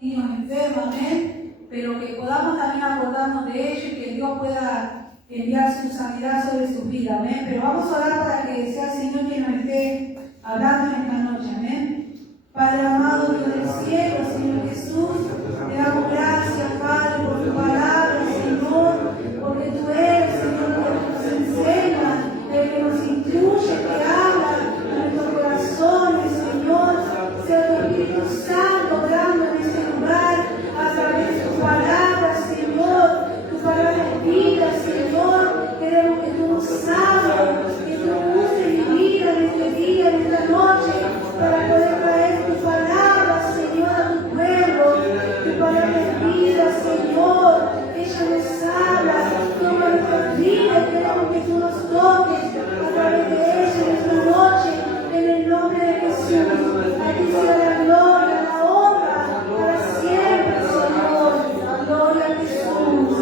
niños enfermos, amén, pero que podamos también acordarnos de ellos y que Dios pueda enviar su sanidad sobre sus vidas, amén. Pero vamos a orar para que sea el Señor quien nos esté hablando en esta noche, amén. Padre amado, Dios del cielo, Señor Jesús, te damos gracias, Padre, por tu palabra, Señor, porque tú eres, Señor, el que nos enseña, el que nos instruye, que habla a nuestros corazones, Señor. Sea tu Espíritu Santo obrando en este lugar a través de tu palabra, Señor. Tu palabra es vida, Señor. Queremos que tú nos hables, que tú uses mi vida en este día, en esta noche, para poder traer tu palabra, Señor, a tu pueblo. Tu palabra es vida, Señor. Ella nos habla, toma nuestras vidas. Queremos que tú nos toques a través de ella en esta noche, en el nombre de Jesús. A ti sea la gloria, la honra, para siempre, Señor. Gloria a Jesús.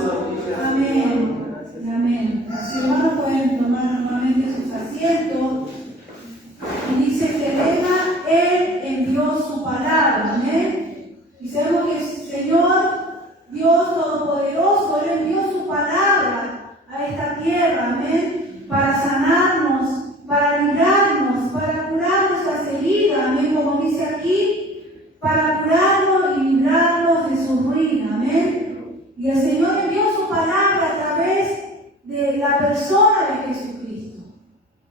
Amén. Amén. Los hermanos pueden tomar normalmente sus asientos. Y dice que lema, Él envió su palabra. Amén. Y sabemos que el Señor, Dios Todopoderoso, Él envió su palabra a esta tierra. Amén. Para sanarnos, para librarnos, para curar nuestras heridas. Amén. Como dice aquí, para curarnos y librarnos de su ruina. Amén. Y el Señor envió su palabra a través de la persona de Jesucristo.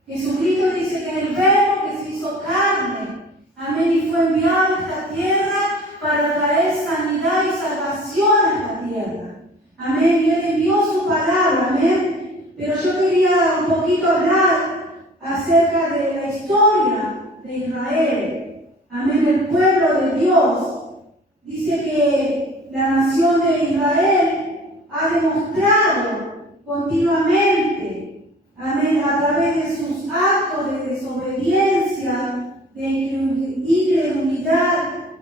Jesucristo dice que es el Verbo que se hizo carne. Amén. Y fue enviado a esta tierra para traer sanidad y salvación a esta tierra. Amén. Y Él envió su palabra. Amén. Pero yo quería un poquito hablar acerca de la historia de Israel. Amén. El pueblo de Dios. Dice que la nación de Israel ha demostrado continuamente, amén, a través de sus actos de desobediencia, de incredulidad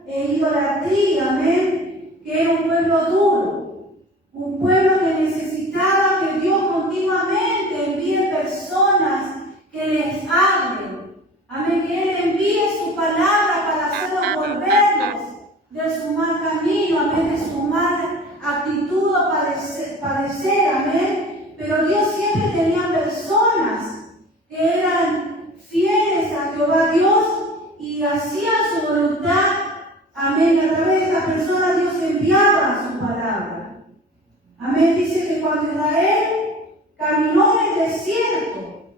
e idolatría, amén, que era un pueblo duro, un pueblo que necesitaba que Dios continuamente envíe personas que les hablen, amén, que Él envíe su palabra para hacerlos volverlos de su mal camino, amén, de su mala actitud o padecer, amén. Pero Dios siempre tenía personas que eran fieles a Jehová Dios y hacían su voluntad, amén. A través de estas personas Dios enviaba su palabra. Amén. Dice que cuando Israel caminó en el desierto,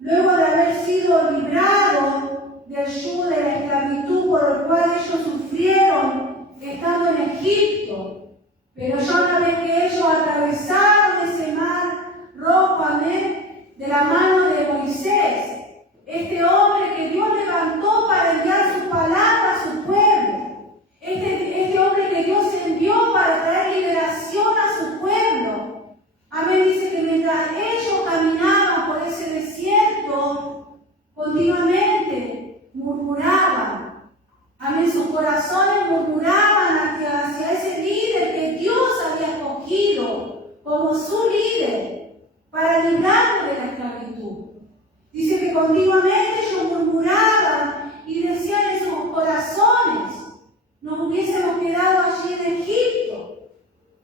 luego de haber sido librado del yugo de la esclavitud por el cual ellos sufrieron estando en Egipto, pero ya una vez que ellos atravesaron ese mar rojo, amén, de la mano de Moisés, este hombre que Dios levantó para enviar su palabra a su pueblo, este hombre que Dios envió para traer liberación a su pueblo, amén, dice que mientras ellos caminaban por ese desierto, continuamente murmuraban, amén, sus corazones murmuraban hacia ese líder que Dios había escogido como su líder para librarlo de la esclavitud. Dice que continuamente ellos murmuraban y decían en sus corazones, nos hubiésemos quedado allí en Egipto,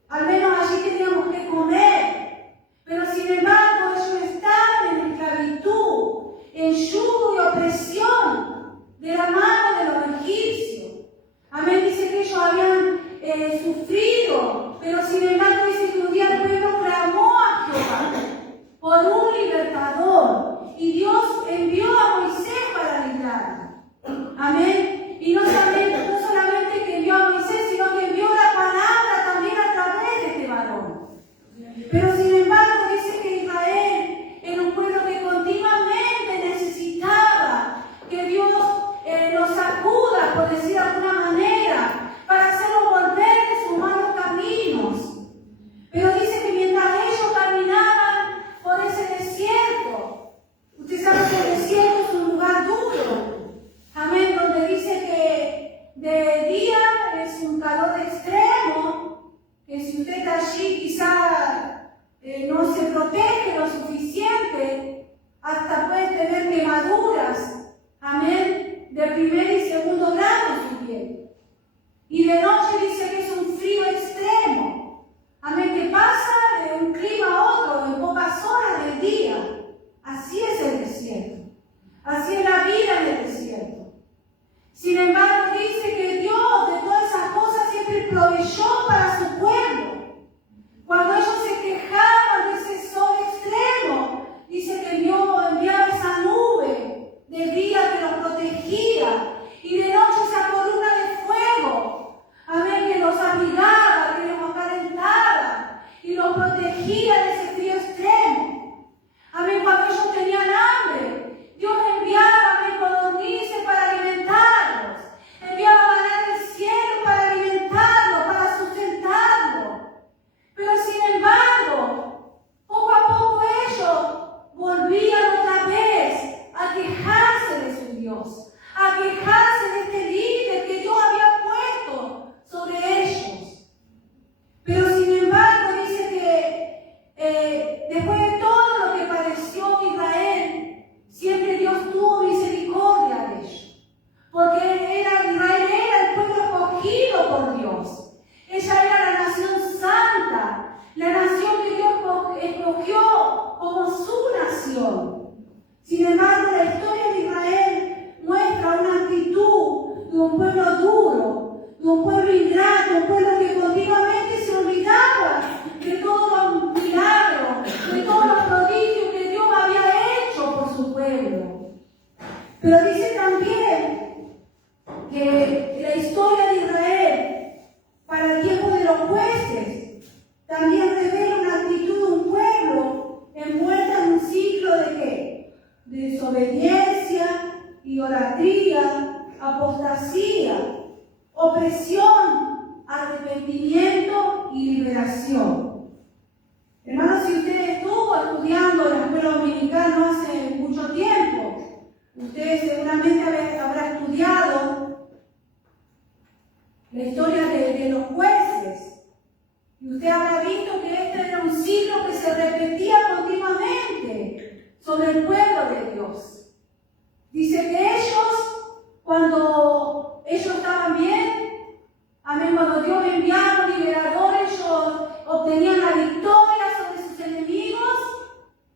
al menos allí teníamos que comer, pero sin embargo ellos estaban en esclavitud, en yugo y opresión de la mano de los egipcios. Amén, dice que ellos habían sufrido, pero sin embargo dice que un día el pueblo clamó a Jehová por un libertador y Dios envió a Moisés para librarlo. Amén. Y no solamente que envió a Moisés, sino que envió la palabra también a través de dice que es un frío extremo. Amén, que pasa de un clima a otro en pocas horas del día. Así es el desierto. Así es la vida en el desierto. Sin embargo, dice que Dios de todas esas cosas siempre proveyó para su pueblo. Cuando ellos se quejaban de ese sol extremo, dice que Dios enviaba esa nube de día que los protegía y de noche esa columna de fuego, amén, que los abrigaba, que los calentaba y los protegía de ese frío extremo. Amén, cuando ellos tenían hambre, Dios enviaba, amén, codornices para alimentarlos, enviaba maná del cielo para alimentarlos, para sustentarlos. Pero sin embargo, poco a poco ellos volvían otra vez a quejarse de su Dios, a quejarse de este líder que Dios había puesto sobre ellos. Pero sin embargo, dice que después de todo lo que padeció Israel, siempre Dios tuvo misericordia de ellos. Porque Israel era el pueblo escogido por Dios. Ella era la nación santa, la nación que Dios escogió como su nación. Sin embargo, la historia de Israel muestra una actitud de un pueblo duro, de un pueblo ingrato, un pueblo que continuamente se olvidaba de todos los milagros, de todos los prodigios que Dios había hecho por su pueblo. Pero dice también que la historia de Israel para el tiempo de los jueces también revela una actitud de un pueblo envuelta en un ciclo de ¿qué? De desobediencia, idolatría, apostasía, opresión, arrepentimiento y liberación. Hermanos, si usted estuvo estudiando en la escuela dominical no hace mucho tiempo, usted seguramente habrá estudiado la historia de los jueces. Y usted habrá visto que este era un ciclo que se repetía continuamente sobre el pueblo de Dios. Dice que ellos, cuando ellos estaban bien, amén, cuando Dios enviaba un liberador, ellos obtenían la victoria sobre sus enemigos.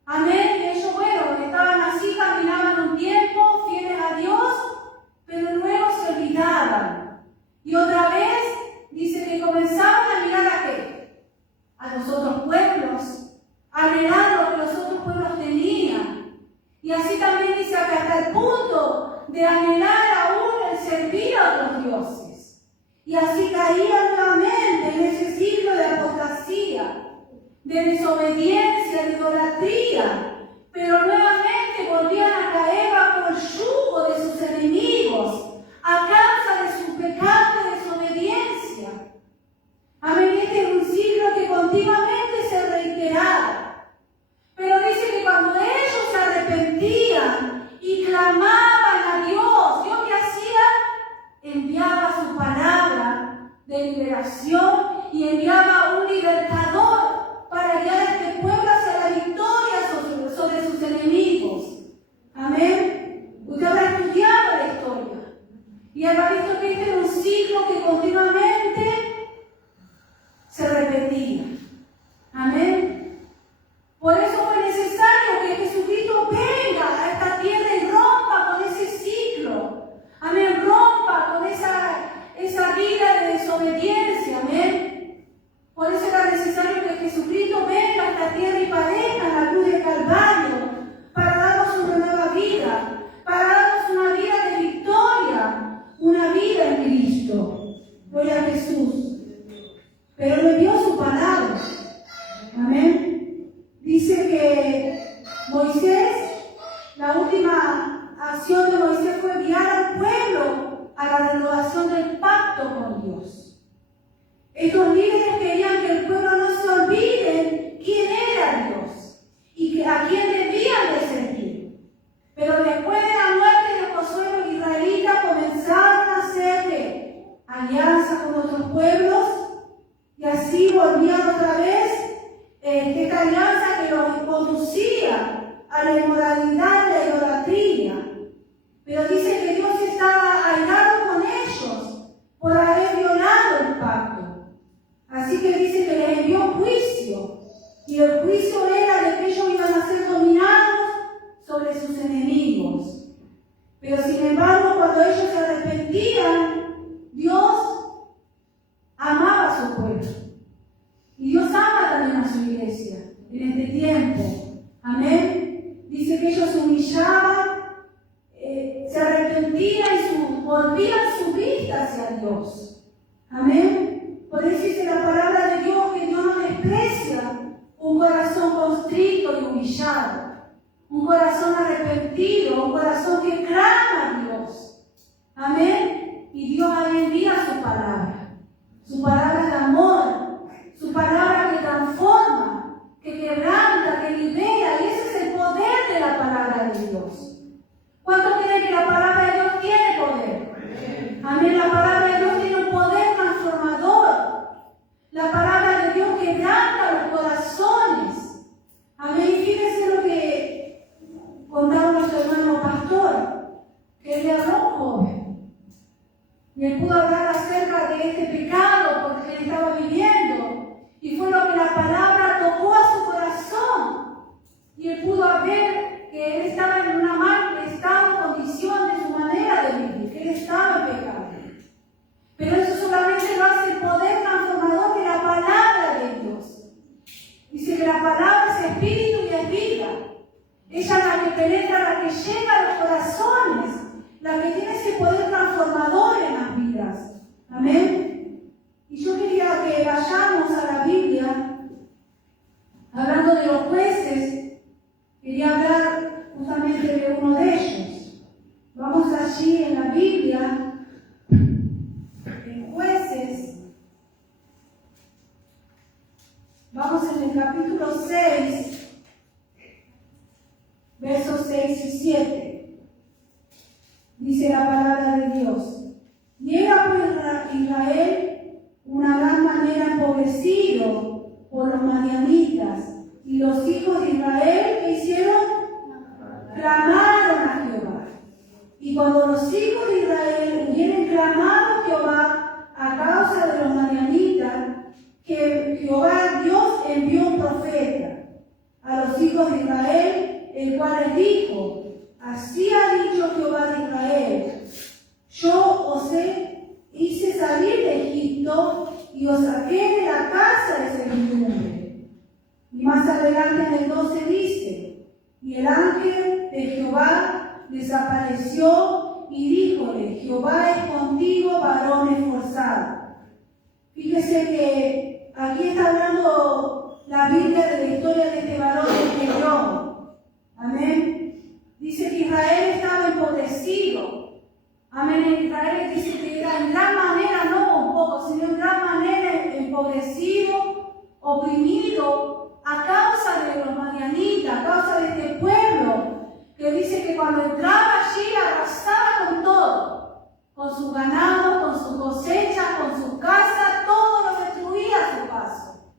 Amén, y ellos, bueno, estaban así, caminaban un tiempo, fieles a Dios, pero luego se olvidaban. Y otra vez, dice que comenzaban a mirar a qué? A los otros pueblos, a anhelar lo que los otros pueblos tenían. Y así también dice que hasta el punto de anhelar aún el servir a otros dioses. Y así caían nuevamente en ese ciclo de apostasía, de desobediencia, de idolatría. Pero nuevamente volvían a caer bajo el yugo de sus enemigos, a causa de su pecado de desobediencia. Amén, este es un ciclo que continuamente se reiteraba. Pero dice que cuando ellos se arrepentían y clamaban a Dios, ¿Dios qué hacía? Enviaba su palabra de liberación y enviaba un libertador para guiar a este pueblo hacia la victoria sobre sus enemigos. Amén. Usted habrá estudiado la historia y habrá visto que este era un ciclo que continuamente se repetía. Amén. Por eso fue necesario que Jesucristo venga a esta tierra y rompa con ese ciclo. Amén. Rompa con esa vida de desobediencia. Amén. Por eso era necesario que Jesucristo venga a esta tierra y padezca en la cruz del Calvario para darnos una nueva vida, para darnos una vida de victoria, una vida en Cristo. Gloria a Jesús. Pero le dio su palabra. Amén. Dice que Moisés, la última acción de Moisés fue guiar al pueblo a la renovación del pacto con Dios. Estos líderes querían que el pueblo no se olvide quién era Dios y que a quién debían de servir. Pero después de la muerte de Josué, los israelitas comenzaron a hacer alianzas con otros pueblos y así volvían otra vez esta alianza que los conducía a la inmoralidad y la idolatría. Pero dice que Dios estaba airado con ellos por haber violado el pacto. Y el juicio era de que ellos iban a ser dominados sobre sus enemigos. Pero sin embargo, cuando ellos se arrepentían, Dios amaba a su pueblo. Y Dios ama también a su iglesia en este tiempo. Amén. Dice que ellos se humillaban, se arrepentían y volvían su vista hacia Dios. Amén. Por eso dice la palabra de Dios que Dios no desprecia un corazón constrito y humillado, un corazón arrepentido, un corazón que clama a Dios. Amén. Y Dios envía su palabra de amor, su palabra que transforma, que quebranta, que libera, y ese es el poder de la palabra de Dios. ¿Cuántos creen que la palabra de Dios tiene poder? Amén. La palabra de Dios tiene un poder transformador. La palabra de Dios quebranta los corazones. Amén. Y fíjense lo que contaba nuestro hermano pastor, que él le habló a un joven. Y él pudo hablar acerca de este pecado porque él estaba viviendo. Y fue lo que la palabra tocó a su corazón. Y él pudo ver que él estaba en una mal estado, condición de su manera de vivir, que él estaba en pecado. Pero eso solamente lo hace el poder transformador de la palabra de Dios. Dice que la palabra es espíritu y es vida. Ella es la que penetra, la que llega a los corazones, la que tiene ese poder transformador en las vidas. Amén. Y yo quería que vayamos a la Biblia, hablando de los jueces, quería hablar justamente de uno de ellos. Vamos allí en la Biblia, en Jueces, vamos en el capítulo 6, versos 6 y 7. Dice la palabra de Dios: y era pues Israel una gran manera empobrecido por los madianitas, y los hijos de Israel, ¿qué hicieron? Clamaron a Jehová. Y cuando los hijos de Israel hubieran clamado a Jehová a causa de los madianitas, que Jehová Dios envió un profeta a los hijos de Israel, el cual les dijo: así ha dicho Jehová de Israel: yo os hice salir de Egipto y os saqué de la casa de servidumbre. Y más adelante en el 12 dice: y el ángel de Jehová desapareció y díjole: Jehová es contigo, varón esforzado. Fíjese que aquí está hablando la Biblia de la historia de este varón de Hebrón. Amén. Dice que Israel estaba empobrecido. Amén. En Israel dice que era en gran manera, no un poco, sino en gran manera empobrecido, oprimido, a causa de los madianitas, a causa de este pueblo, que dice que cuando entraba allí arrasaba con todo, con su ganado, con su cosecha, con su casa, todo lo destruía a su paso.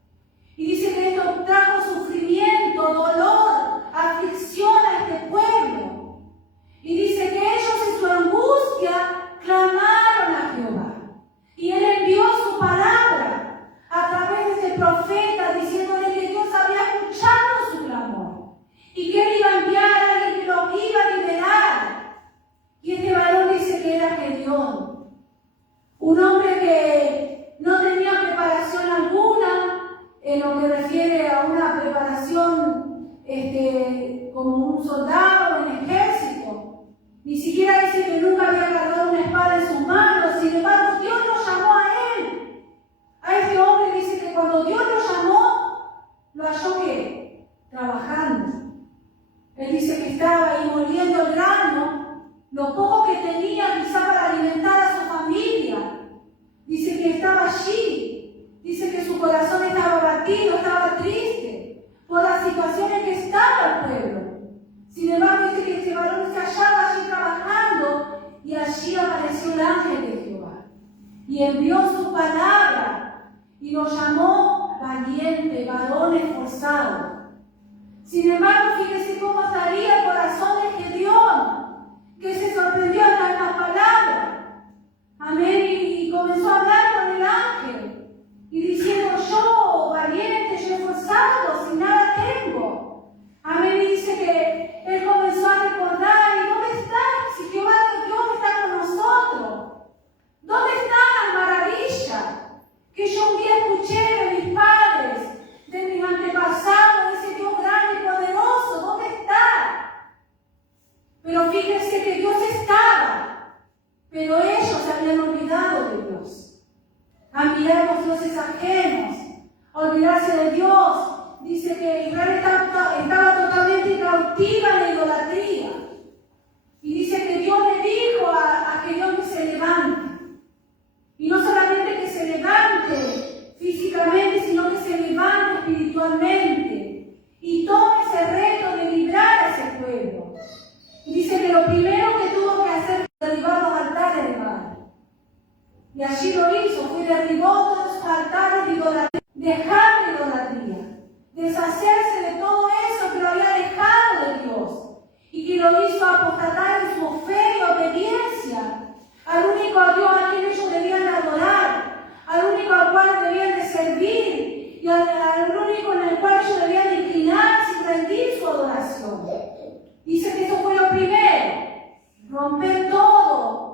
Y dice que esto trajo sufrimiento, dolor, aflicción a este pueblo. Y dice que ellos en su angustia clamaron a Jehová. Y Él envió su palabra a través de este profeta, diciéndole que Dios había escuchado su clamor. Y que Él iba a enviar a alguien que los iba a liberar. Y este varón dice que era Gedeón. Un hombre que no tenía preparación alguna en lo que refiere a una preparación como un soldado en el ejército. Ni siquiera dice que nunca había cargado una espada en sus manos. Sin embargo, Dios lo llamó a él. A este hombre dice que cuando Dios lo llamó, lo halló ¿qué? Trabajando. Él dice que estaba ahí moliendo el grano, lo poco que tenía quizá para alimentar a su familia. Dice que estaba allí. Dice que su corazón estaba abatido, estaba triste por las situaciones que estaba el pueblo. Sin embargo, dice que este varón se hallaba allí trabajando y allí apareció el ángel de Jehová y envió su palabra y lo llamó valiente, varón esforzado. Sin embargo, fíjese cómo estaría el corazón de Gedeón, que se sorprendió al dar la palabra. Amén. Y comenzó a hablar con el ángel y diciendo: yo valiente, yo esforzado, sin nada servíamos dioses ajenos, a olvidarse de Dios. Dice que Israel estaba totalmente cautiva en la idolatría. Y dice que Dios le dijo a Gedeón que se levante. Y no solamente que se levante físicamente, sino que se levante espiritualmente. Y tome ese reto de librar a ese pueblo. Y dice que lo primero que tuvo que hacer fue derribar los altares de Baal. Y allí lo hizo, fue derribó todos los altares de idolatría, dejar la idolatría, deshacerse de todo eso que lo había alejado de Dios y que lo hizo apostatar en su fe y obediencia al único Dios a quien ellos debían adorar, al único al cual debían de servir y al único en el cual ellos debían de inclinarse y rendir su adoración. Dice que eso fue lo primero, romper todo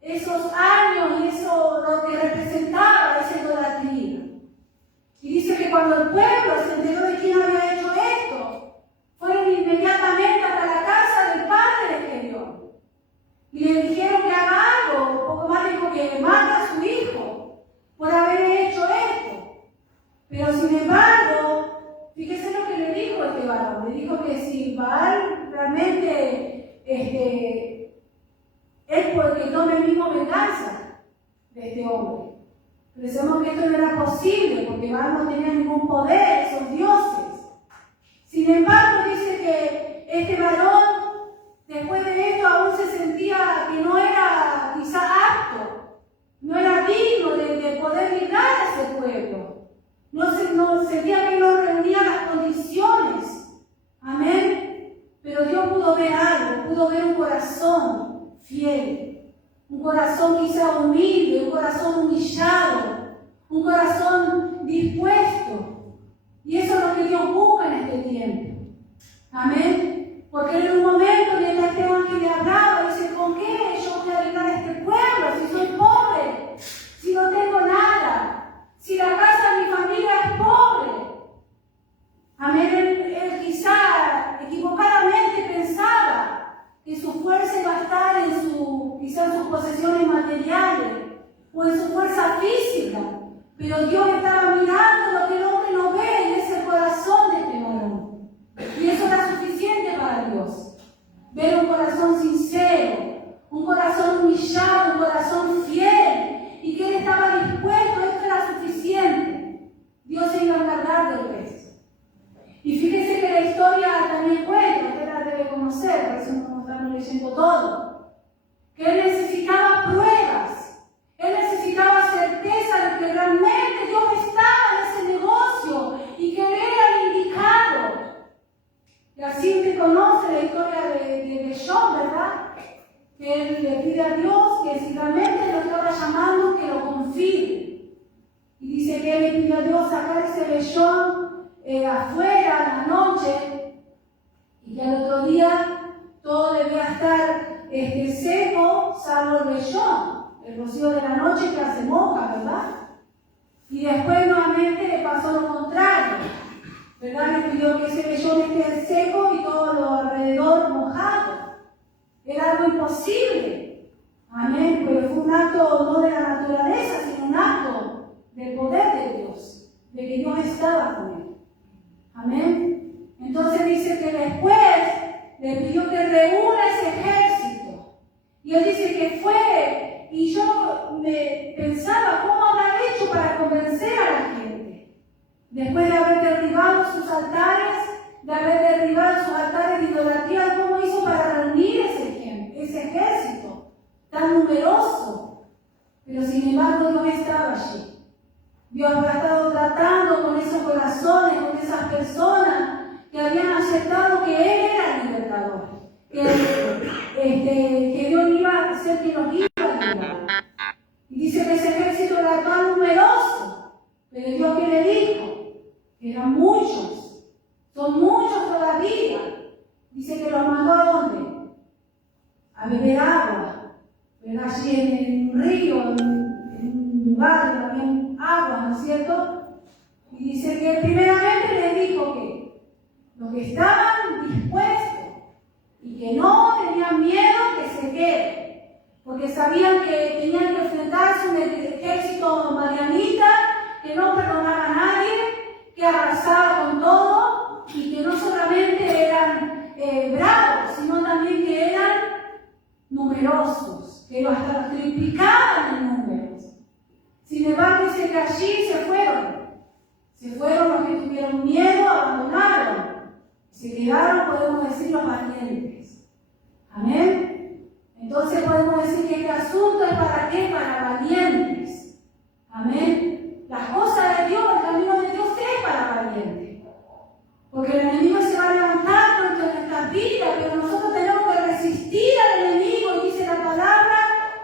esos años y eso lo que representaba esa idolatría. Y dice que cuando el pueblo se enteró de quién había hecho esto, fueron inmediatamente hasta la casa del padre de Gedeón. Y le dijeron que haga algo, un poco más dijo que mate a su hijo por haber hecho esto. Pero sin embargo, fíjese lo que le dijo este varón. Le dijo que si Baal realmente es porque tome el mismo venganza de este hombre. Pero sabemos que esto no era posible porque Baal no tenía ningún poder, esos dioses. Sin embargo, dice que este varón, después de esto, aún se sentía que no era quizá apto, no era digno de poder librar a ese pueblo. No sentía que no reunía las condiciones. Amén. Pero Dios pudo ver algo, pudo ver un corazón fiel, un corazón quizá humilde, un corazón humillado, un corazón dispuesto. Y eso es lo que Dios busca en este tiempo. Amén. Porque en un momento viene este ángel le hablaba y dice, ¿con qué yo voy a habitar este pueblo si soy pobre? Si no tengo nada. Si la casa de mi familia es pobre. Amén. Él quizá equivocadamente pensaba que su fuerza iba a estar en quizá en sus posesiones materiales o en su fuerza física. Pero Dios estaba mirando lo que el hombre no ve en ese corazón de este varón. Y eso era suficiente para Dios. Ver un corazón sincero, un corazón humillado, un corazón fiel. Y que él estaba dispuesto, esto era suficiente. Dios se iba a encargar del resto. Y fíjese que la historia también cuenta, usted la debe conocer, por eso no estamos leyendo todo. Que él necesitaba pruebas. Él necesitaba certeza de que realmente Dios estaba en ese negocio y que él era el indicado. Y así usted conoce la historia de Job, ¿verdad? Que él le pide a Dios que si realmente lo estaba llamando, que lo confíe. Y dice que él le pide a Dios sacar ese vellón afuera en la noche y que al otro día todo debía estar seco, salvo el vellón. El rocío de la noche que hace moja, ¿verdad? Y después nuevamente le pasó lo contrario, ¿verdad? Le pidió que ese vellón esté seco y todo lo alrededor mojado. Era algo imposible. Amén. Pero fue un acto no de la naturaleza, sino un acto del poder de Dios, de que Dios estaba con él. Amén. Entonces dice que después le pidió que reúna ese ejército. Y él dice que fue. Y yo me pensaba, ¿cómo habrá hecho para convencer a la gente? Después de haber derribado sus altares, de haber derribado sus altares de idolatría, ¿cómo hizo para reunir ese ejército tan numeroso? Pero sin embargo Dios estaba allí. Dios había estado tratando con esos corazones, con esas personas que habían aceptado que Él era el libertador, que Dios iba a ser quien los iba. Y dice que ese ejército era tan numeroso, pero Dios que le dijo, que eran muchos, son muchos todavía. Dice que los mandó ¿a dónde? A beber agua, ¿verdad? Allí en un río, en un lugar donde había agua, ¿no es cierto? Y dice que primeramente le dijo que los que estaban dispuestos y que no tenían miedo que se queden, porque sabían que tenían que enfrentarse a un ejército madianita Se fueron los que tuvieron miedo, abandonaron. Se quedaron, podemos decir, los valientes. Amén. Entonces podemos decir que este asunto es para qué, para valientes. Amén. Las cosas de Dios, el camino de Dios es para valientes. Porque el enemigo se va levantando en nuestras vidas, pero nosotros tenemos que resistir al enemigo, dice la palabra,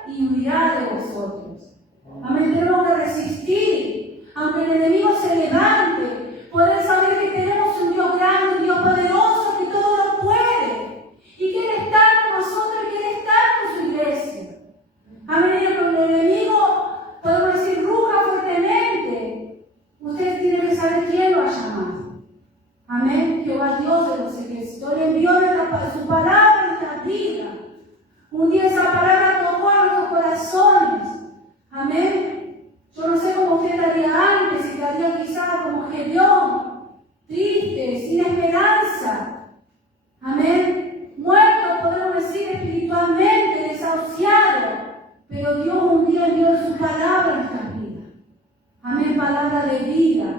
y huirá de vosotros. Amén. Tenemos que resistir, aunque el enemigo se levante, poder saber que tenemos un Dios grande, un Dios poderoso, que todo lo puede, y que Él está con nosotros, y que Él está con su iglesia. Amén. Y con el enemigo, podemos decir, ruja fuertemente. Usted tiene que saber quién lo ha llamado. Amén. Jehová Dios de los ejércitos. Él envió su palabra en nuestra vida. Un día esa palabra tocó a nuestros corazones. Amén. Yo no sé cómo usted estaría antes, si estaría quizás como Gedeón, triste, sin esperanza. Amén. Muerto, podemos decir espiritualmente, desahuciado. Pero Dios un día envió su palabra en nuestra vida. Amén. Palabra de vida.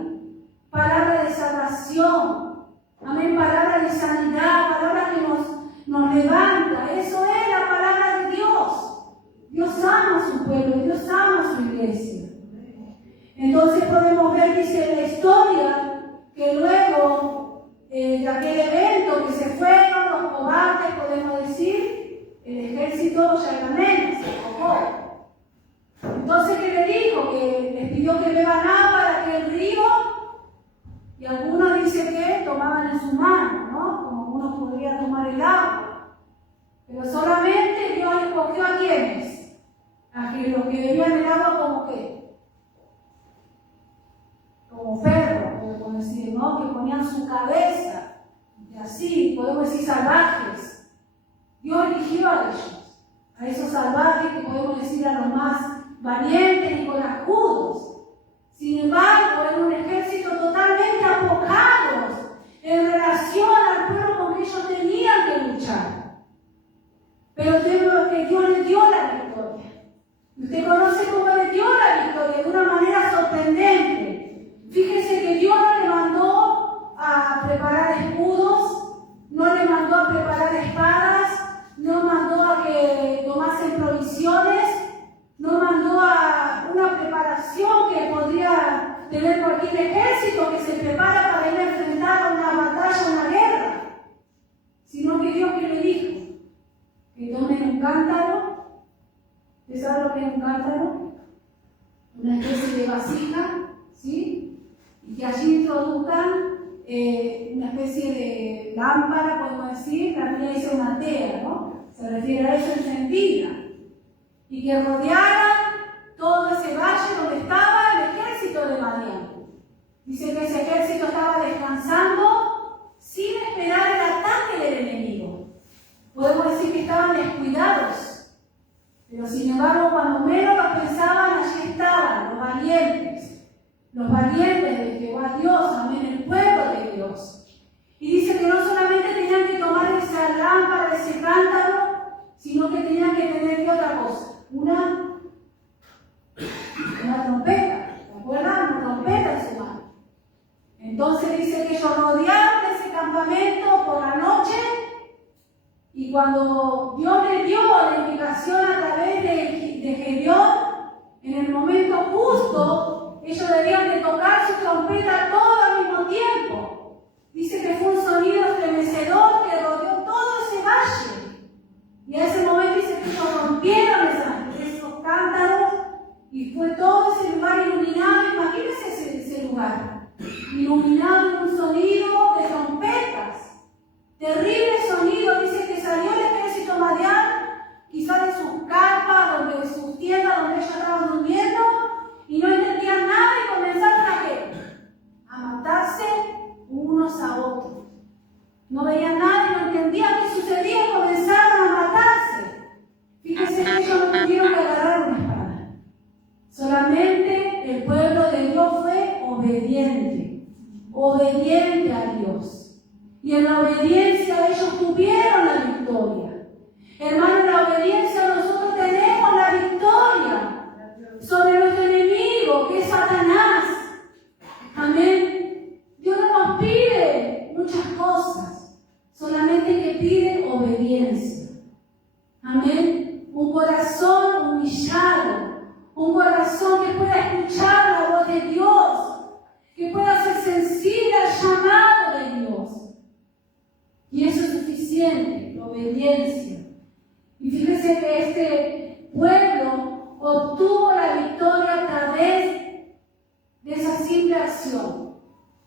Palabra de salvación, amén, palabra de sanidad, palabra que nos levanta. Eso es la palabra de Dios. Dios ama a su pueblo, Dios ama a su iglesia. Entonces podemos ver, dice la historia, que luego de aquel evento que se fueron los cobardes, podemos decir, el ejército Yagamén se enfocó. Entonces, ¿qué le dijo? Que les pidió que beban agua de aquel río. Y algunos dicen que tomaban en su mano, ¿no? Como uno podría tomar el agua. Pero solamente Dios escogió a quienes. A los que bebían el agua como qué. Como perros, podemos decir, ¿no? Que ponían su cabeza. Y así, podemos decir salvajes. Dios eligió a ellos. A esos salvajes que podemos decir a los más valientes y corajudos. Sin embargo, era un ejército totalmente apocados en relación al pueblo con que ellos tenían que luchar. Pero tengo que Dios le dio la victoria. Usted conoce cómo le dio la victoria de una manera sorprendente. Fíjese que Dios no le mandó a preparar escudos, no le mandó a preparar espadas, no mandó a que tomasen provisiones, no mandó a una preparación que podría tener cualquier ejército que se prepara para ir a enfrentar una batalla, una guerra, sino que Dios que le dijo que tomen un cántaro. ¿Usted sabe lo que es un cántaro? Una especie de vasija, ¿sí? Y que allí introduzcan una especie de lámpara, podemos decir, la Biblia dice una tea, ¿no? Se refiere a eso encendida. Y que rodearan todo ese valle donde estaba el ejército de Madián. Dice que ese ejército estaba descansando sin esperar el ataque del enemigo. Podemos decir que estaban descuidados. Pero sin embargo, cuando menos lo pensaban, allí estaban los valientes. Los valientes de Jehová Dios, amén, el pueblo de Dios. Y dice que no solamente tenían que tomar esa lámpara, ese cántaro, sino que tenían que tener otra cosa. Una trompeta, ¿se acuerdan? Una trompeta en su mano. Entonces dice que ellos rodearon ese campamento por la noche y cuando Dios les dio la indicación a través de Gedeón, en el momento justo, ellos debían de tocar su trompeta todo al mismo tiempo. Dice que fue un sonido estremecedor que rodeó todo ese valle. Y a ese momento dice que ellos rompieron esos cántaros y fue todo ese lugar iluminado. Imagínense ese lugar, iluminado en un sonido de trompetas. Terrible sonido, dice que salió el ejército Madián, quizás de sus carpas, de sus tiendas donde ellos estaban durmiendo, y no entendían nada y comenzaron a ¿qué? A matarse unos a otros. No veían nada y no entendían qué sucedía y comenzaron a matarse. Fíjense que ellos no tuvieron que agarrar una espada. Solamente el pueblo de Dios fue obediente. Obediente a Dios. Y en la obediencia ellos tuvieron la victoria. Hermano, en la obediencia nosotros tenemos la victoria sobre nuestro enemigo, que es Satanás. Amén. bendición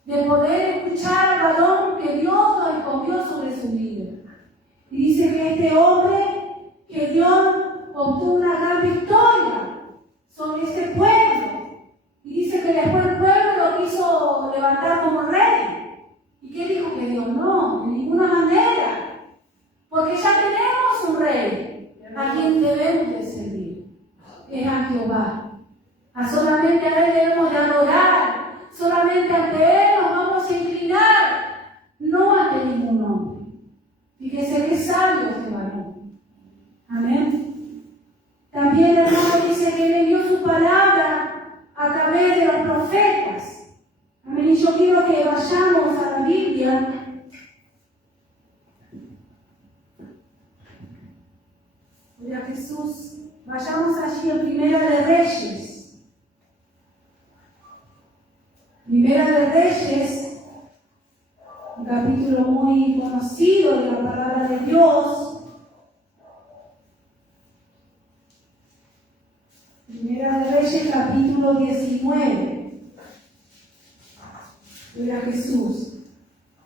de poder escuchar al varón que Dios nos escogió sobre su vida. Y dice que este hombre, Gedeón, obtuvo una gran victoria sobre ese pueblo. Y dice que después el pueblo lo quiso levantar como rey. ¿Y qué dijo Gedeón? No, de ninguna manera. Porque ya tenemos un rey a quien debemos de servir. Es a Jehová. Solamente a Él debemos de adorar. Solamente ante Él nos vamos a inclinar. No ante ningún hombre. Fíjese que sabio este varón. Amén. También el hermano dice que le dio su palabra a través de los profetas. Amén. Y yo quiero que vayamos a la Biblia. Gloria a Jesús. Vayamos allí en Primera de Reyes. Primera de Reyes, un capítulo muy conocido de la palabra de Dios. Primera de Reyes, capítulo 19. Gloria a Jesús.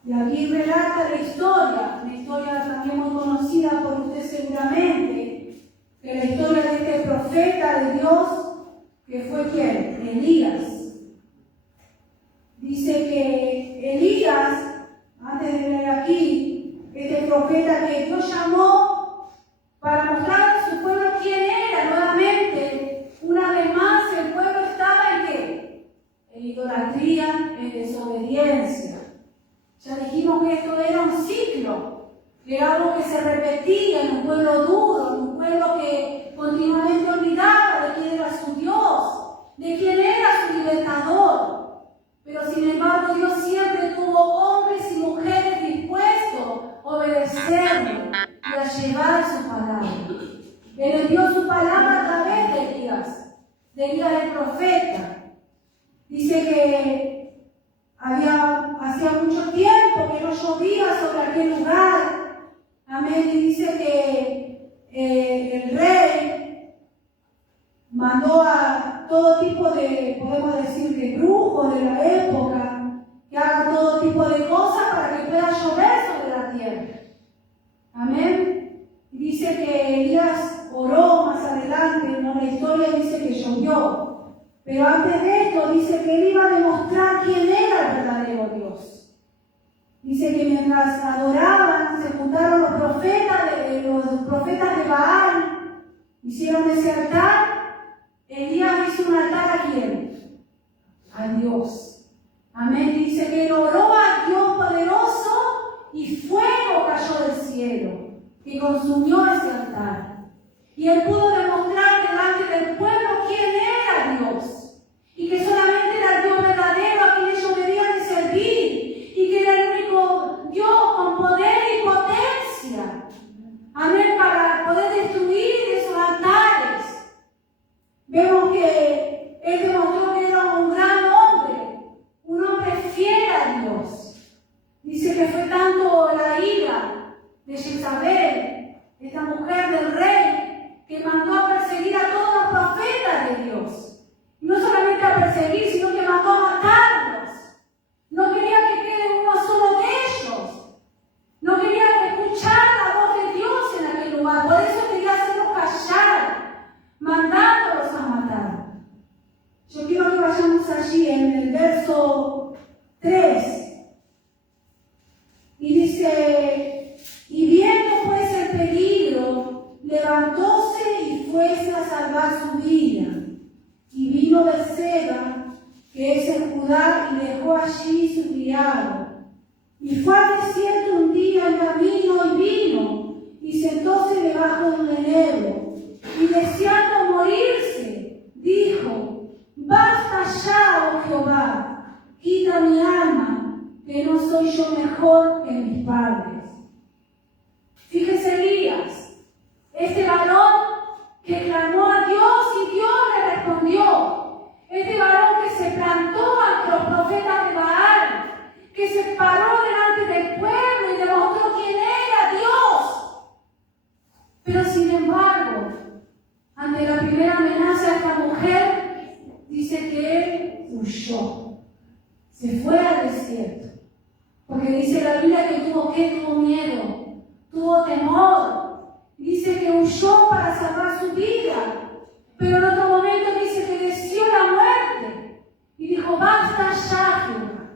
Y aquí relata la historia también muy conocida por usted seguramente, que la historia de este profeta de Dios, que fue ¿quién? Elías. Dice que Elías, antes de leer aquí, este profeta que Dios llamó para mostrar a su pueblo quién era nuevamente, una vez más el pueblo estaba en ¿qué? En idolatría, en desobediencia. Ya dijimos que esto era un ciclo, que era algo que se repetía en un pueblo duro, en un pueblo que continuamente olvidaba de quién era su Dios, de quién era su libertador. Pero sin embargo Dios siempre tuvo hombres y mujeres dispuestos a obedecerle y a llevar su palabra. Él dio su palabra a través de Elías el profeta. Dice que hacía mucho tiempo que no llovía sobre aquel lugar. Amén. Y dice que el rey mandó a todo tipo de, podemos decir, de brujos de la época, que hagan todo tipo de cosas para que pueda llover sobre la tierra. Amén. Y dice que Elías oró más adelante, ¿no? La historia dice que llovió. Pero antes de esto dice que él iba a demostrar quién era el verdadero Dios. Dice que mientras adoraban, se juntaron los profetas de Baal, hicieron ese altar. Elías hizo un altar ¿a quién? A Dios. Amén. Dice que él oró a Dios poderoso y fuego cayó del cielo, que consumió ese altar. Y él pudo demostrar delante del pueblo quién era Dios. Y que solamente era el Dios verdadero a quien ellos debían de servir. Y que era el único Dios con poder y potencia. Amén. Para poder destruir esos altares. Vemos que él demostró que era un gran hombre fiel a Dios. Dice que fue tanto la ira de Jezabel, esta mujer del rey, que mandó a perseguir a todos los profetas de Dios. Y no solamente a perseguir, sino que mandó a matarlos. No quería que quede uno solo de ellos. No quería escuchar la voz de Dios en aquel lugar. Por eso quería hacerlos callar, mandándolos a matar. Yo quiero que vayamos allí en el verso 3. Y dice, y viendo pues el peligro, levantóse y fuese a salvar su vida. Y vino Berseba, que es en Judá, y dejó allí su criado. Y fue al desierto un día en camino y vino, y sentóse debajo de un enebro. Y deseando morirse, dijo, basta ya, oh Jehová, quita mi alma, que no soy yo mejor que mis padres. Fíjese Elías, este varón que clamó a Dios y Dios le respondió. Este varón que se plantó ante los profetas de Baal, que se paró delante del pueblo y demostró quién era Dios. Pero sin embargo, ante la primera amenaza de esta mujer, dice que él huyó. Se fue al desierto. Porque dice la Biblia que tuvo miedo, tuvo temor. Dice que huyó para salvar su vida. Pero en otro momento dice que deseó la muerte. Y dijo, basta ya, Jehová.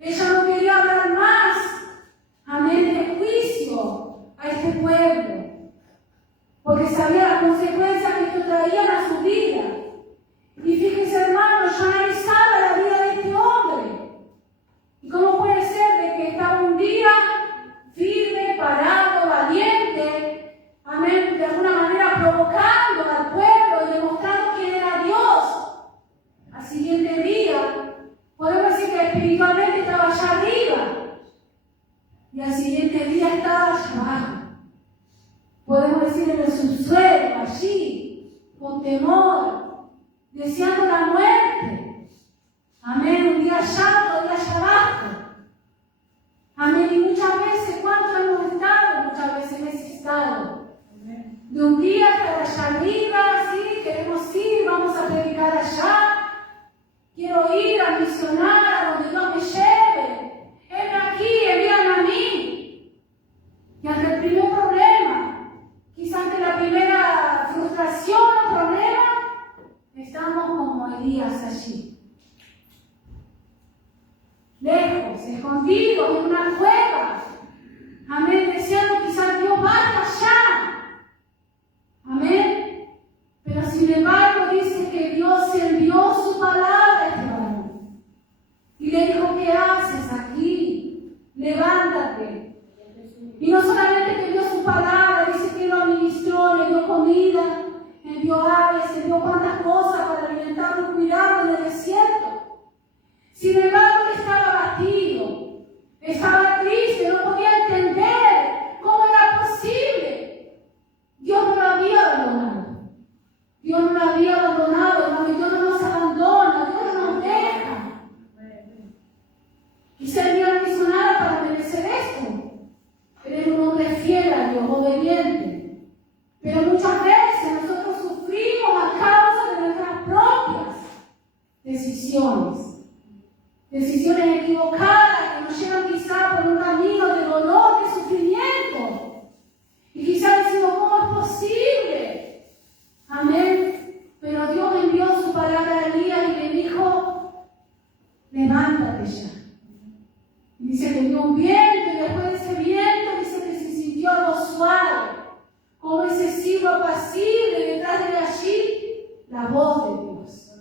Ella no quería hablar más, amén, de juicio a este pueblo. Porque sabía las consecuencias que esto traían a su vida. Y fíjense, hermanos, yo analizaba la vida de este hombre. ¿Y cómo puede ser de que estaba un día firme, parado, valiente, amén, de alguna manera provocando al pueblo y demostrando quién era Dios? Al siguiente día, podemos decir que espiritualmente estaba allá arriba y al siguiente día estaba allá abajo. Podemos decir en el subsuelo, allí, con temor, deseando la muerte. Amén, un día allá, otro día allá abajo. Amén, y muchas veces, ¿cuánto hemos estado? Muchas veces necesitado. De un día estar allá arriba, sí, queremos ir, vamos a predicar allá. Quiero ir a misionar a donde Dios me lleve. Heme aquí, envíame a mí. Y ante el primer problema, quizás ante la primera frustración o problema, estamos como Elías allí. Lejos, escondidos en una cueva. Amén, deseando quizás Dios vaya allá. Amén. Pero sin embargo dice que Dios envió su palabra a este varón. Y le dijo, ¿qué haces aquí? Levántate. Y no solamente que dio su palabra, dice que lo administró, le dio comida, envió aves, envió cuantas cosas para alimentarlo y cuidarlo en el desierto. Sin embargo, él estaba abatido, estaba triste, no podía entender cómo era posible. Dios no lo había abandonado. Dios no lo había abandonado, hermano, y Dios no nos abandona, Dios no nos deja. Quizá el Dios no hizo nada para merecer esto. Él es un hombre fiel a Dios, obediente. Pero muchas veces nosotros sufrimos a causa de nuestras propias decisiones. Decisiones equivocadas que nos llevan quizá por un camino de dolor, de sufrimiento. Y quizá decimos, ¿cómo es posible? Amén. Pero Dios envió su palabra a Elías y le dijo, levántate ya. Y dice que vio un viento y después de ese viento dice que se sintió algo suave, como ese silbo apacible detrás de allí, la voz de Dios.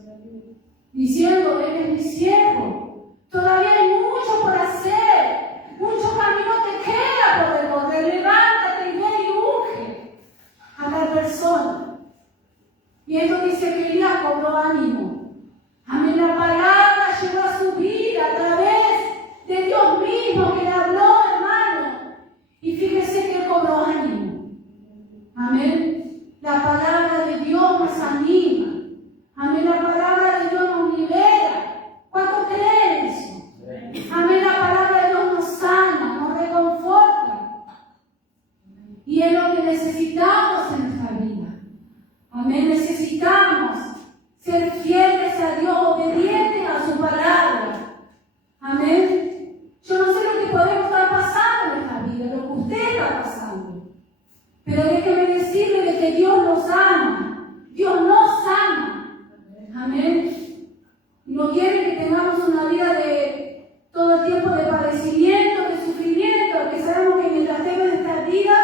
Diciendo, Él es mi siervo. Todavía hay mucho por hacer, mucho camino te queda por recorrer. Levántate y ven y unge a tal persona. Y esto dice que Elías cobró ánimo. Amén, la palabra llegó a su vida a través de Dios mismo que le habló, hermano. Y fíjese que él cobró ánimo. Amén. La palabra de Dios nos anima. Amén, la palabra de Dios nos libera. ¿Cuántos creen eso? Amén, la palabra de Dios nos sana, nos reconforta. Y es lo que necesitamos en nuestra vida. Amén, necesitamos ser fieles a Dios, obedientes a su palabra. Amén. Yo no sé lo que podemos estar pasando en nuestra vida, lo que usted está pasando. Pero déjeme decirle de que Dios nos ama. Dios nos ama. Amén. No quiere que tengamos una vida de todo el tiempo de padecimiento, de sufrimiento, porque sabemos que mientras tengamos esta vida,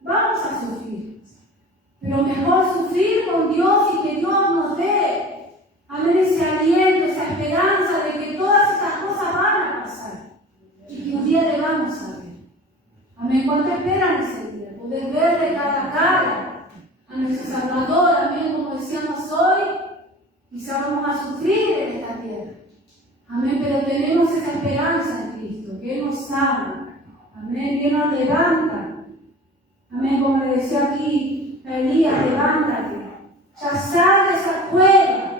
vamos a sufrir. Pero mejor sufrir con Dios y que Dios nos dé, amén, ese aliento, esa esperanza de que todas estas cosas van a pasar y que un día le vamos a ver. Amén. ¿Cuánto esperan ese día? Poder verle cara a cara a nuestro Salvador, amén, como decíamos hoy. Quizá vamos a sufrir en esta tierra. Amén, pero tenemos esa esperanza en Cristo, que Él nos ama. Amén, que Él nos levanta. Amén, como le decía aquí a Elías, levántate. Ya sal de esa cueva.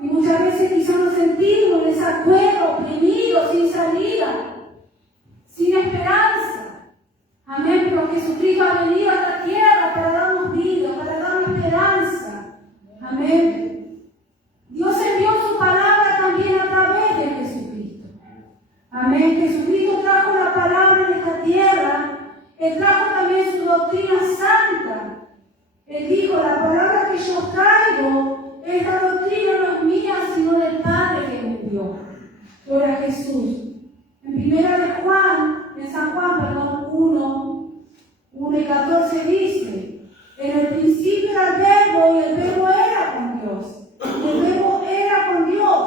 Y muchas veces quizá nos sentimos en esa cueva, oprimidos, sin salida, sin esperanza. Amén, pero Jesucristo ha venido a esta tierra para darnos vida, para darnos esperanza. Amén. Dios envió su palabra también a través de Jesucristo. cambió. Gloria a Jesús. En San Juan, 1 y 14 dice: en el principio era el Verbo, y el Verbo era con Dios. Y el Verbo era con Dios.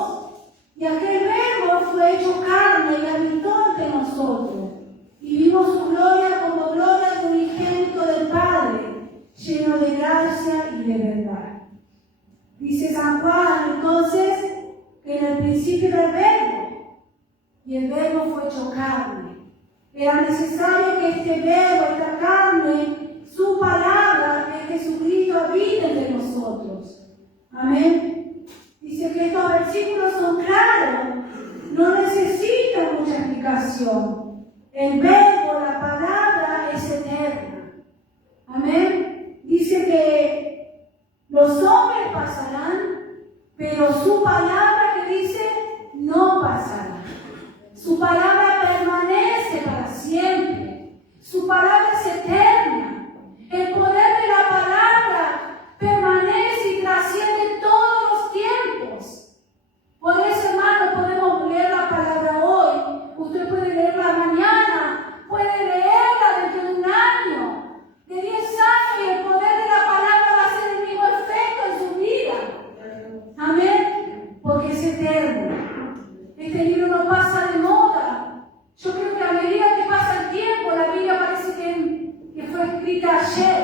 Y aquel Verbo fue hecho carne y habitó entre nosotros. Y vimos su gloria como gloria del unigénito del Padre, lleno de gracia y de verdad. Dice San Juan, entonces, que en el principio era el Verbo, y el Verbo fue hecho carne. Era necesario que este Verbo, esta carne, su palabra, que Jesucristo habite entre nosotros. Amén. Dice que estos versículos son claros, no necesitan mucha explicación. El Verbo, la palabra, es eterna. Amén. Dice que los hombres pasarán, pero su palabra, que dice, no pasará. Su palabra permanece para siempre. Su palabra es eterna. El poder de la palabra permanece y trasciende todos los tiempos. Por eso, hermano, podemos leer la palabra hoy. Usted puede leerla mañana, puede leerla dentro de un año, de 10 años, y el poder de la palabra va a ser el mismo efecto en su vida. Amén. Porque es eterno. Este libro no pasa de moda. Yo creo que a medida que pasa el tiempo, la Biblia parece que fue escrita ayer.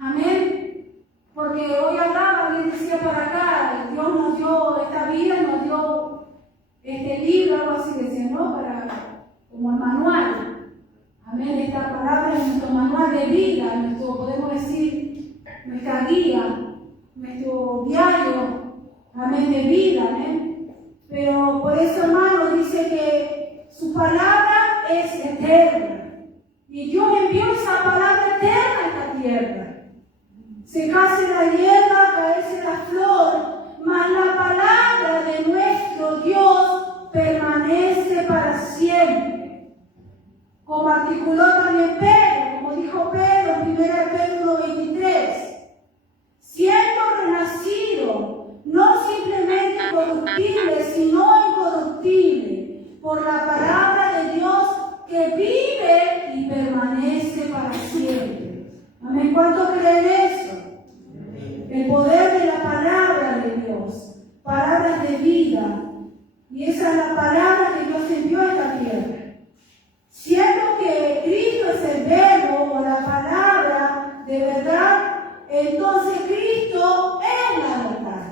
Amén. Porque hoy hablaba, alguien decía por acá, Dios nos dio esta vida, nos dio este libro, algo así decía, ¿no? Como el manual. Amén. Esta palabra es nuestro manual de vida, podemos decir, nuestra guía, nuestro diario, amén, de vida, amén. Pero por eso, hermanos, dice que su palabra es eterna. Y Dios envió esa palabra eterna a esta tierra. Secase la hierba, caerse la flor, mas la palabra de nuestro Dios permanece para siempre. Como articuló también Pedro, como dijo Pedro en 1 Pedro 1:23, siendo renacido, no simplemente corruptible, sino incorruptible, por la palabra de Dios que vive y permanece para siempre. Amén. ¿Cuántos creen eso? El poder de la palabra de Dios, palabras de vida. Y esa es la palabra que Dios envió a esta tierra. Siendo que Cristo es el Verbo o la palabra de verdad, entonces Cristo es la verdad.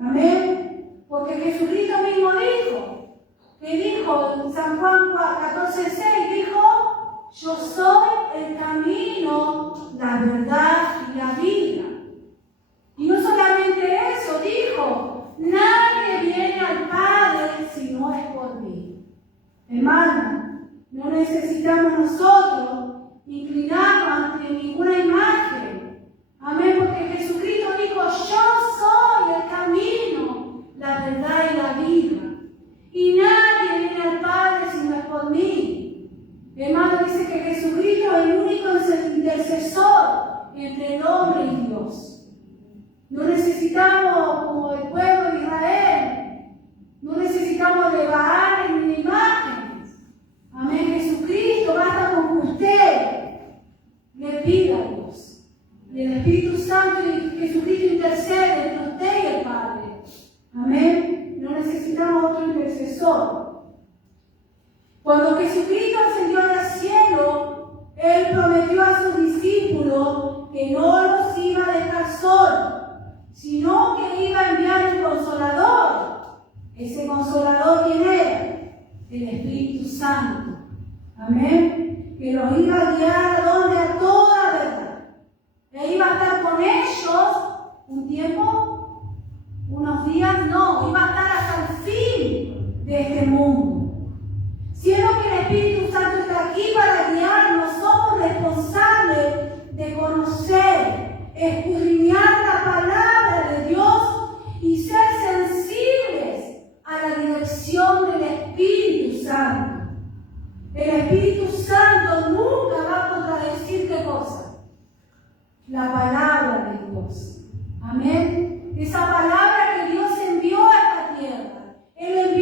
Amén. Porque Jesucristo mismo dijo en San Juan 14:6, dijo: yo soy el camino, la verdad y la vida. Y no solamente eso, dijo: nadie viene al Padre si no es por mí. Hermano, no necesitamos nosotros inclinarnos ante ninguna imagen. Amén, porque Jesucristo dijo: yo soy el camino, la verdad y la vida. Y nadie viene al Padre si no es por mí. Hermano, dice que Jesucristo es el único intercesor entre el hombre y Dios. No necesitamos, como el pueblo de Israel, no necesitamos de Baal ni de imágenes. Amén. Jesucristo basta con que usted le pida a Dios. Y el Espíritu Santo y Jesucristo intercede entre usted y el Padre. Amén. No necesitamos otro intercesor. Cuando Jesucristo ascendió al cielo, Él prometió a sus discípulos que no los iba a dejar solos, sino que iba a enviar un Consolador. Ese Consolador, ¿quién era? El Espíritu Santo. Amén. Que los iba a guiar a donde, a toda verdad. E iba a estar con ellos un tiempo, unos días, no, iba a estar hasta el fin de este mundo. Siendo que el Espíritu Santo está aquí para guiarnos, somos responsables de conocer, escudriñar la palabra de Dios y ser sensibles a la dirección del Espíritu Santo. El Espíritu Santo nunca va a contradecir ¿qué cosa? La palabra de Dios. Amén. Esa palabra que Dios envió a esta tierra. Él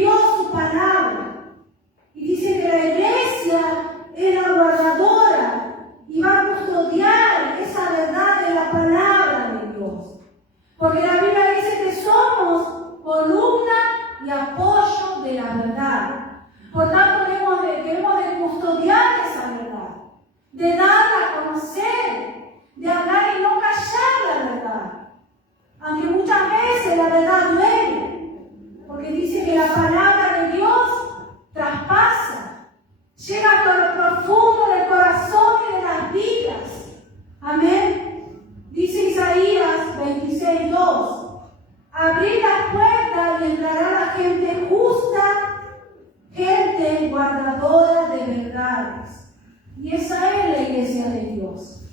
Porque la Biblia dice que somos columna y apoyo de la verdad. Por tanto, debemos de custodiar esa verdad, de darla a conocer, de hablar y no callar la verdad. Aunque muchas veces la verdad duele, porque dice que la palabra de Dios traspasa, llega hasta lo profundo del corazón y de las vidas. Amén. Dice Isaías 26:2. Abrid las puertas y entrará la gente justa, gente guardadora de verdades. Y esa es la iglesia de Dios.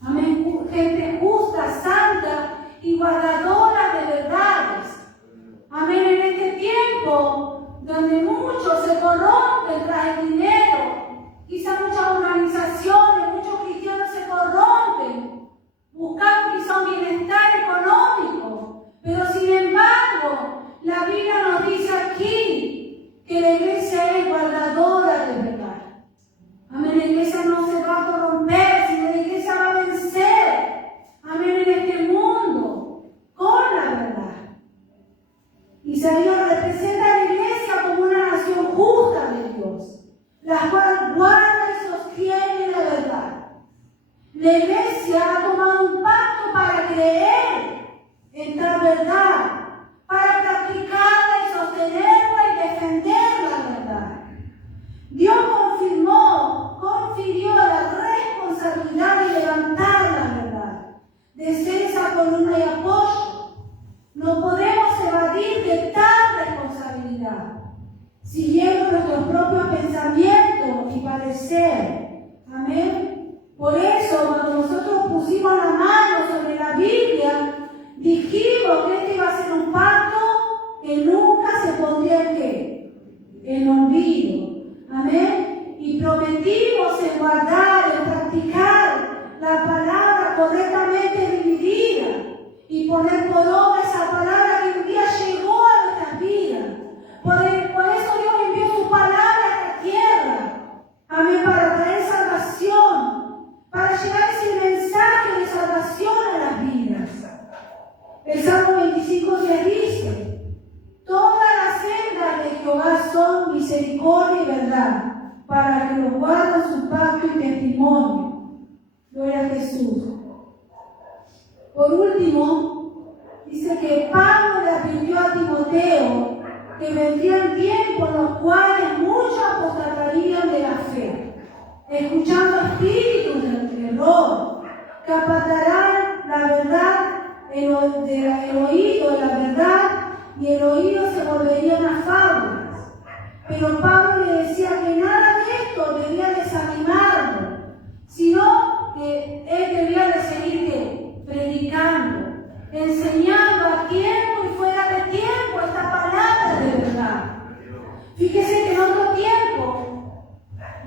Amén. Gente justa, santa y guardadora de verdades. Amén. En este tiempo donde muchos se corrompen tras el dinero, quizá muchas organizaciones, muchos cristianos se corrompen buscando quizá un bienestar económico, pero sin embargo la Biblia nos dice aquí que la iglesia es guardadora de verdad. Amén. La iglesia no se va a corromper, sino la iglesia va a vencer. Amén. En este mundo con la verdad. Isaías representa a la iglesia como una nación justa de Dios, la cual guarda y sostiene la verdad. La iglesia ha tomado un pacto para creer en tal verdad, para practicarla y sostenerla y defender la verdad. Dios confirió la responsabilidad de levantar la verdad, de ser esa columna y apoyo. No podemos evadir de tal responsabilidad, siguiendo nuestros propios pensamientos y parecer. Amén. Por eso, cuando nosotros pusimos la mano sobre la Biblia, dijimos que este iba a ser un pacto que nunca se pondría en olvido. Amén. Y prometimos en guardar, en practicar la palabra correctamente dividida y poner por obra esa palabra que un día llegó a nuestras vidas. Por eso Dios envió su palabra a esta tierra. Amén. Para traer salvación, para llevar ese mensaje de salvación a las vidas. El Salmo 25:10 dice: todas las sendas de Jehová son misericordia y verdad, para que los guardan su pacto y testimonio. Gloria a Jesús. Por último, dice que Pablo le advirtió a Timoteo que vendrían tiempos en los cuales muchos apostatarían de la fe, escuchando espíritus del error, que apartarán la verdad, el oído de la verdad, y el oído se volverían a fábulas. Pero Pablo le decía que nada de esto debía desanimarlo, sino que él debía de seguir predicando, enseñando a tiempo y fuera de tiempo esta palabra de verdad. Fíjese que en otro tiempo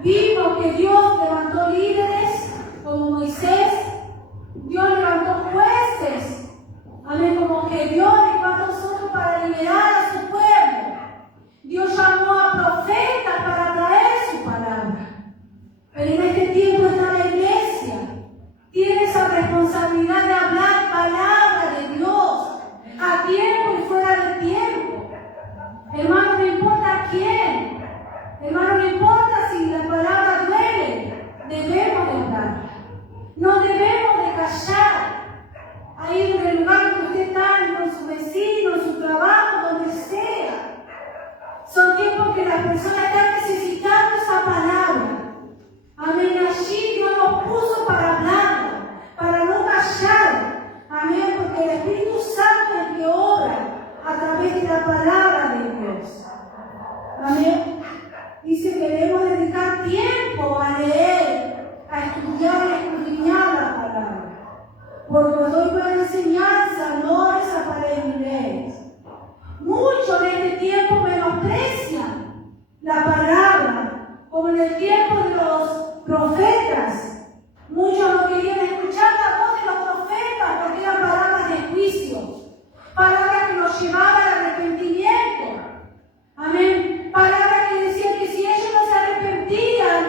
vimos que Dios levantó líderes como Moisés, Dios levantó jueces, amén, como Gedeón y cuantos otros para liberar a su pueblo. Dios llamó a profetas para traer su palabra. Pero en este tiempo está la iglesia, tiene esa responsabilidad de hablar palabra de Dios a tiempo y fuera de tiempo. Hermano, no importa quién, hermano, no importa si la palabra duele, debemos de hablar. No debemos de callar. Ahí en el lugar donde usted está, con su vecino, en su trabajo, donde sea. Son tiempos que la persona está necesitando esa palabra. Amén. Allí Dios nos puso para hablar, para no callar. Amén. Porque el Espíritu Santo es el que obra a través de la palabra de Dios. Amén. Dice que debemos dedicar tiempo a leer, a estudiar y escudriñar la palabra. Porque os doy buena enseñanza, no desapareceréis. Muchos en este tiempo menosprecian la palabra, como en el tiempo de los profetas. Muchos no querían escuchar la voz de los profetas porque eran palabras de juicio, palabras que los llevaban al arrepentimiento. Amén. Palabras que decían que si ellos no se arrepentían,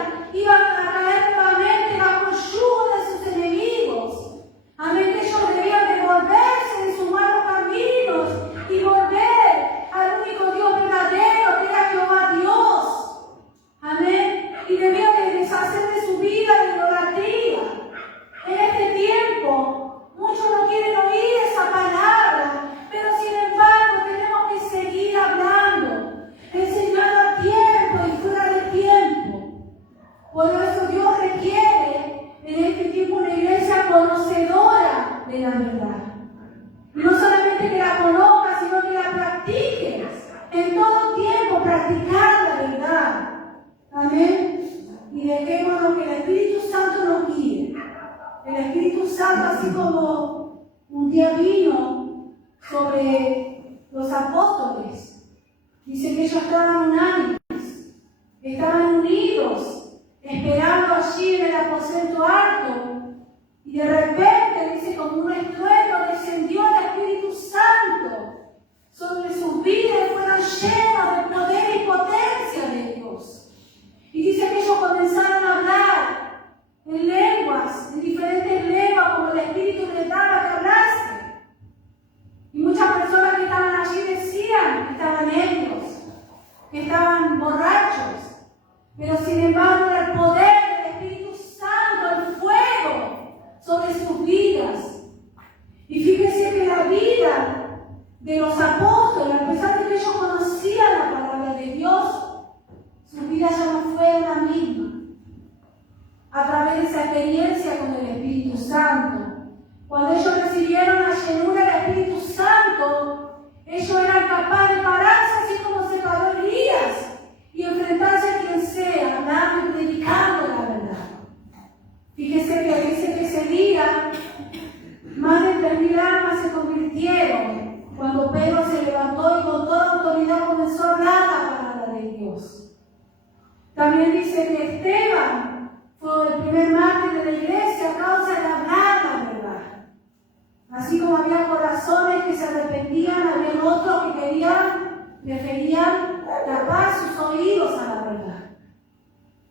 sobre los apóstoles. Dice que ellos estaban unánimes, estaban unidos, esperando allí en el aposento alto. Y de repente, dice, como un estruendo, descendió el Espíritu Santo sobre sus vidas y fueron llenos del poder y potencia de Dios. Y dice que ellos comenzaron a hablar en lenguas, en diferentes lenguas, como el Espíritu les daba que hablase. Y muchas personas que estaban allí decían que estaban ebrios, que estaban borrachos, pero sin embargo era el poder del Espíritu Santo, el fuego sobre sus vidas. Y fíjense que la vida de los apóstoles, a pesar de que ellos conocían la palabra de Dios, su vida ya no fue la misma. A través de esa experiencia con el Espíritu Santo, cuando ellos recibieron la llenura del Espíritu Santo, ellos eran capaces de pararse así como se paró Elías y enfrentarse a quien sea, hablando y predicando la verdad. Fíjese que dice que ese día más de 3.000 almas se convirtieron cuando Pedro se levantó y con toda autoridad comenzó a hablar la palabra de Dios. También dice que Esteban fue el primer mártir de la iglesia a causa de hablar la verdad. Así como había corazones que se arrepentían, había otros que preferían tapar sus oídos a la verdad.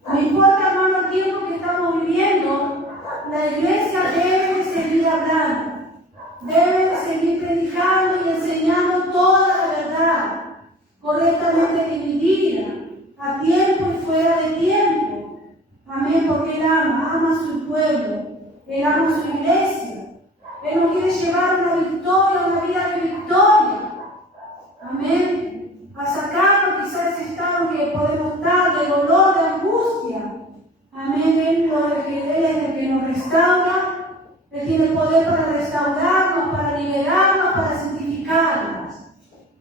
No importa, hermano, el tiempo que estamos viviendo, la iglesia debe seguir hablando, debe seguir predicando y enseñando toda la verdad, correctamente dividida, a tiempo y fuera de tiempo. Amén, porque Él ama a su pueblo, Él ama a su iglesia. Él nos quiere llevar una victoria, una vida de victoria. Amén. A sacarnos quizás ese estado que podemos estar de dolor, de angustia. Amén. Él es el que nos restaura. Él tiene poder para restaurarnos, para liberarnos, para santificarnos.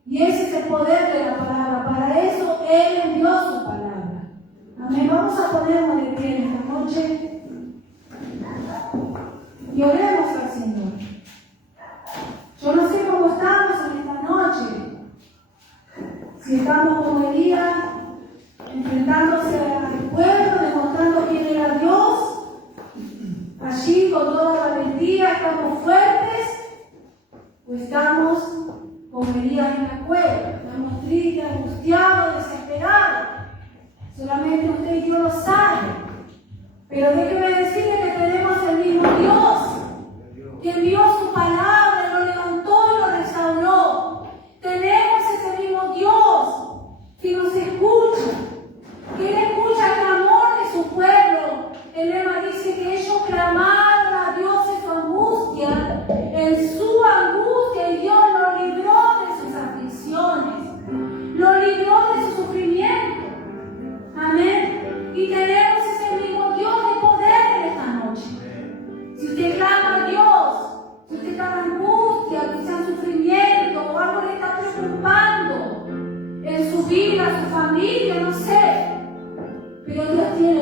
Y ese es el poder de la palabra. Para eso Él envió su palabra. Amén. Vamos a ponernos de pie en esta noche y oremos al Señor. Yo no sé cómo estamos en esta noche. Si estamos como Elías, enfrentándose al pueblo, demostrando quién era Dios, allí con toda valentía, estamos fuertes, o estamos como Elías en la cueva, estamos tristes, angustiados, desesperados. Solamente usted y Dios lo saben. Pero déjeme decirle que tenemos el mismo Dios, que envió su palabra, lo levantó y lo restauró. Tenemos ese mismo Dios que nos escucha, que Él escucha el clamor de su pueblo. El lema dice que ellos clamaron a Dios en su angustia, y Dios lo libró de sus aflicciones, lo libró de su sufrimiento. Amén. Y tenemos ese mismo Dios de poder en esta noche. Si usted clama a Dios, si usted está en angustia, quizá en sufrimiento, o algo le está preocupando en su vida, su familia, no sé, pero Dios tiene